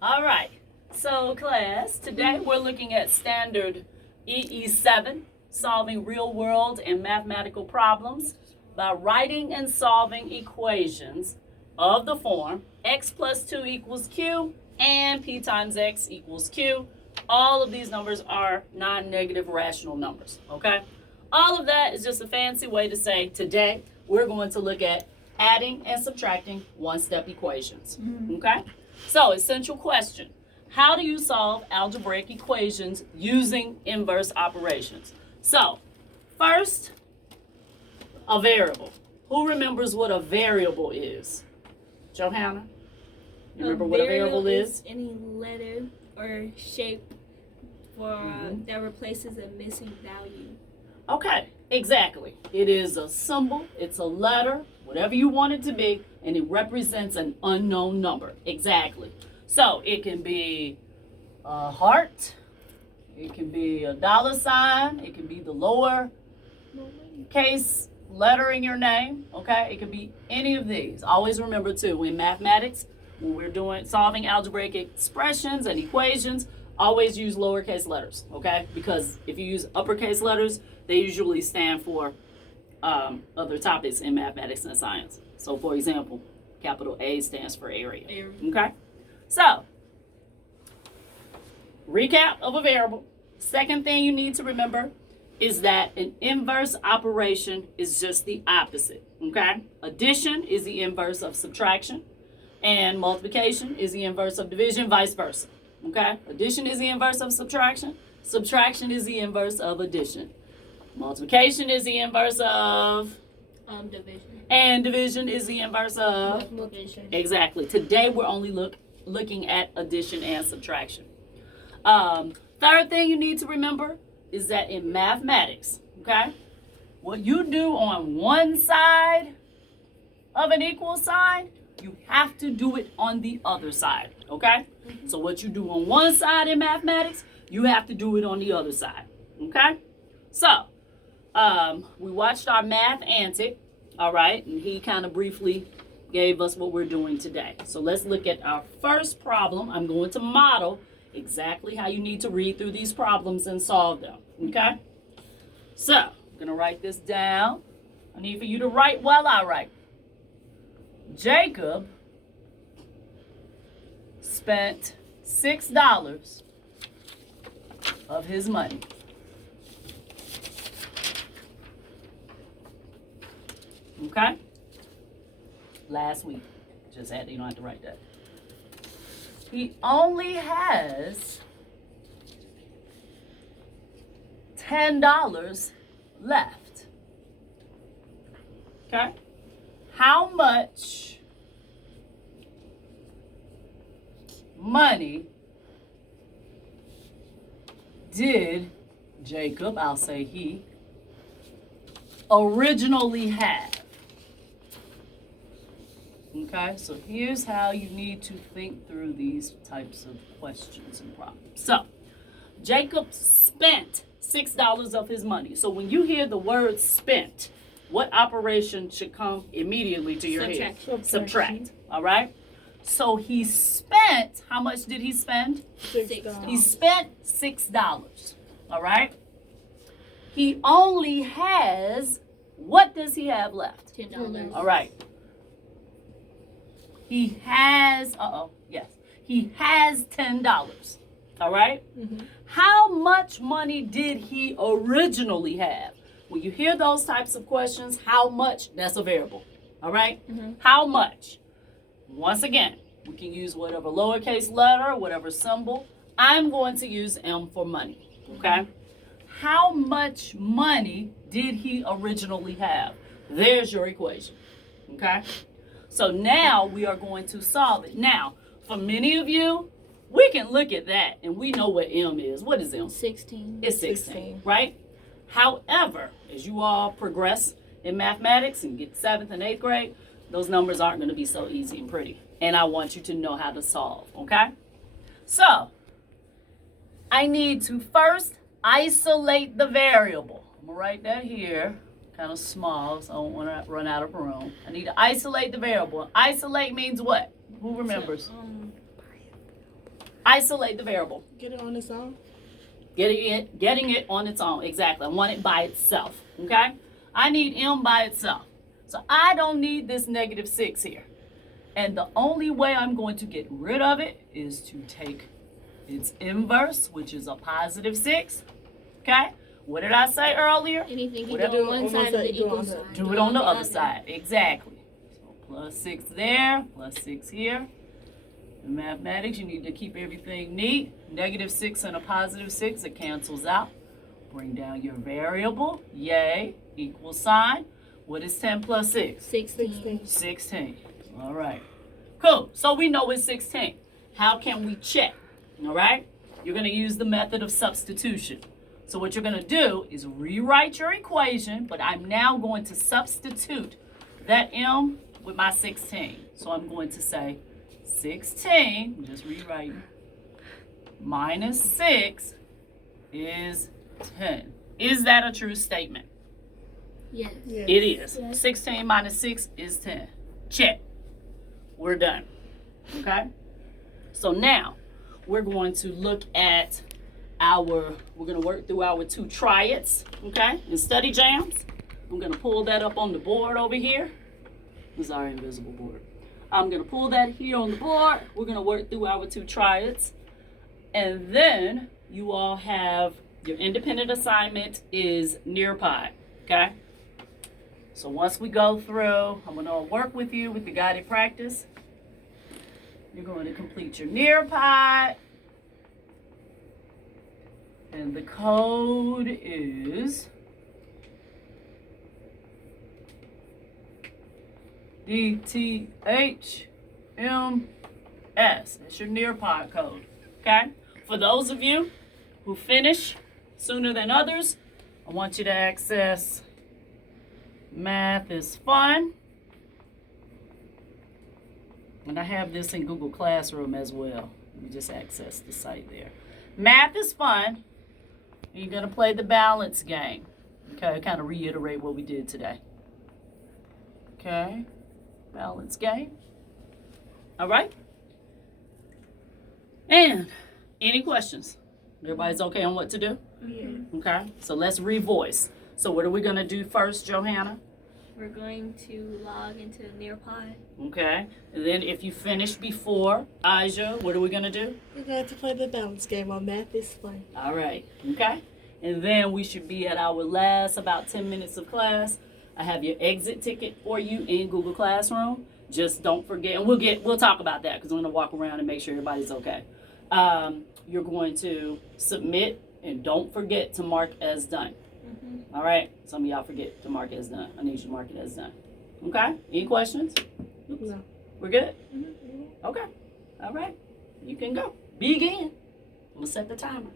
All right. So, class, today we're looking at standard EE7, solving real world and mathematical problems by writing and solving equations of the form x plus 2 equals q and p times x equals q. All of these numbers are non-negative rational numbers, okay? All of that is just a fancy way to say today we're going to look at adding and subtracting one-step equations, okay? So, essential question. How do you solve algebraic equations using inverse operations? So, first, a variable. Who remembers what a variable is? Johanna? You remember what a variable is? Any letter or shape that replaces a missing value. Okay, exactly. It is a symbol, it's a letter, whatever you want it to be, and it represents an unknown number. Exactly. So it can be a heart, it can be a dollar sign, it can be the lower case letter in your name, okay? It could be any of these. Always remember too, in mathematics, when we're solving algebraic expressions and equations, always use lowercase letters, okay? Because if you use uppercase letters, they usually stand for other topics in mathematics and science. So for example, capital A stands for area. Okay? So, recap of a variable. Second thing you need to remember is that an inverse operation is just the opposite, okay? Addition is the inverse of subtraction, and multiplication is the inverse of division, vice versa, okay? Addition is the inverse of subtraction, subtraction is the inverse of addition. Multiplication is the inverse of division. And division is the inverse of multiplication. Exactly. Today we're only looking at addition and subtraction. Third thing you need to remember is that in mathematics, okay, what you do on one side of an equal sign, you have to do it on the other side, okay? So what you do on one side in mathematics, you have to do it on the other side, okay? So, we watched our math antic, all right, and he kind of briefly gave us what we're doing today. So let's look at our first problem. I'm going to model exactly how you need to read through these problems and solve them, okay? So, I'm going to write this down. I need for you to write while I write. Jacob spent $6 of his money. Okay? Last week. Just had, you don't have to write that. He only has $10 left. Okay? How much money did Jacob, I'll say he, originally have? Okay, so here's how you need to think through these types of questions and problems. So, Jacob spent $6 of his money. So when you hear the word spent, what operation should come immediately to your head? Subtract. All right? So he spent, how much did he spend? $6. He spent $6. All right? He only has, what does he have left? $10. All right. He has, he has $10. All right? How much money did he originally have? When you hear those types of questions, how much, that's a variable. All right? How much? Once again, we can use whatever lowercase letter, whatever symbol. I'm going to use M for money. Okay? How much money did he originally have? There's your equation. Okay? So now we are going to solve it. Now, for many of you, we can look at that and we know what M is. What is M? 16. It's 16, right? However, as you all progress in mathematics and get 7th and 8th grade, those numbers aren't going to be so easy and pretty. And I want you to know how to solve, okay? So, I need to first isolate the variable. I'm going to write that here. Kind of small, so I don't want to run out of room. I need to isolate the variable. Isolate means what? Who remembers? Isolate the variable. Get it on its own. Getting it on its own. Exactly. I want it by itself. Okay? I need m by itself. So I don't need this -6 here. And the only way I'm going to get rid of it is to take its inverse, which is a +6. Okay? What did I say earlier? Anything you Whatever. do on one side of the equal sign. Do it on the other side. Exactly. So +6 there, +6 here. In mathematics, you need to keep everything neat. -6 and a +6, it cancels out. Bring down your variable. Yay. Equal sign. What is 10 plus 6? 16. 16. All right. Cool. So we know it's 16. How can we check? All right. You're going to use the method of substitution. So what you're going to do is rewrite your equation, but I'm now going to substitute that m with my 16. So I'm going to say 16, just rewriting, -6 is 10. Is that a true statement? Yes. Yes. It is. Yes. 16 minus 6 is 10. Check. We're done. Okay? So now we're going to look at we're going to work through our 2 triads, okay, in study jams. I'm going to pull that up on the board over here. This is our invisible board. I'm going to pull that here on the board. We're going to work through our 2 triads. And then you all have your independent assignment is Nearpod, okay? So once we go through, I'm going to work with you with the guided practice. You're going to complete your Nearpod. And the code is DTHMS. That's your Nearpod code, okay? For those of you who finish sooner than others, I want you to access Math is Fun. And I have this in Google Classroom as well. You just access the site there. Math is Fun. You're going to play the balance game. Okay, kind of reiterate what we did today. Okay, balance game. All right. And any questions? Everybody's okay on what to do? Yeah. Okay, so let's revoice. So what are we going to do first, Johanna? We're going to log into Nearpod. Okay, and then if you finish before Aja, what are we going to do? We're going to play the balance game on Math is Fun. All right, okay. And then we should be at our last about 10 minutes of class. I have your exit ticket for you in Google Classroom. Just don't forget, and we'll talk about that because we're going to walk around and make sure everybody's okay. You're going to submit, and don't forget to mark as done. Mm-hmm. All right? Some of y'all forget to mark as done. I need you to mark it as done. Okay? Any questions? Oops. No. We're good? Mm-hmm. Okay. All right. You can go. Begin. I'm going to set the timer.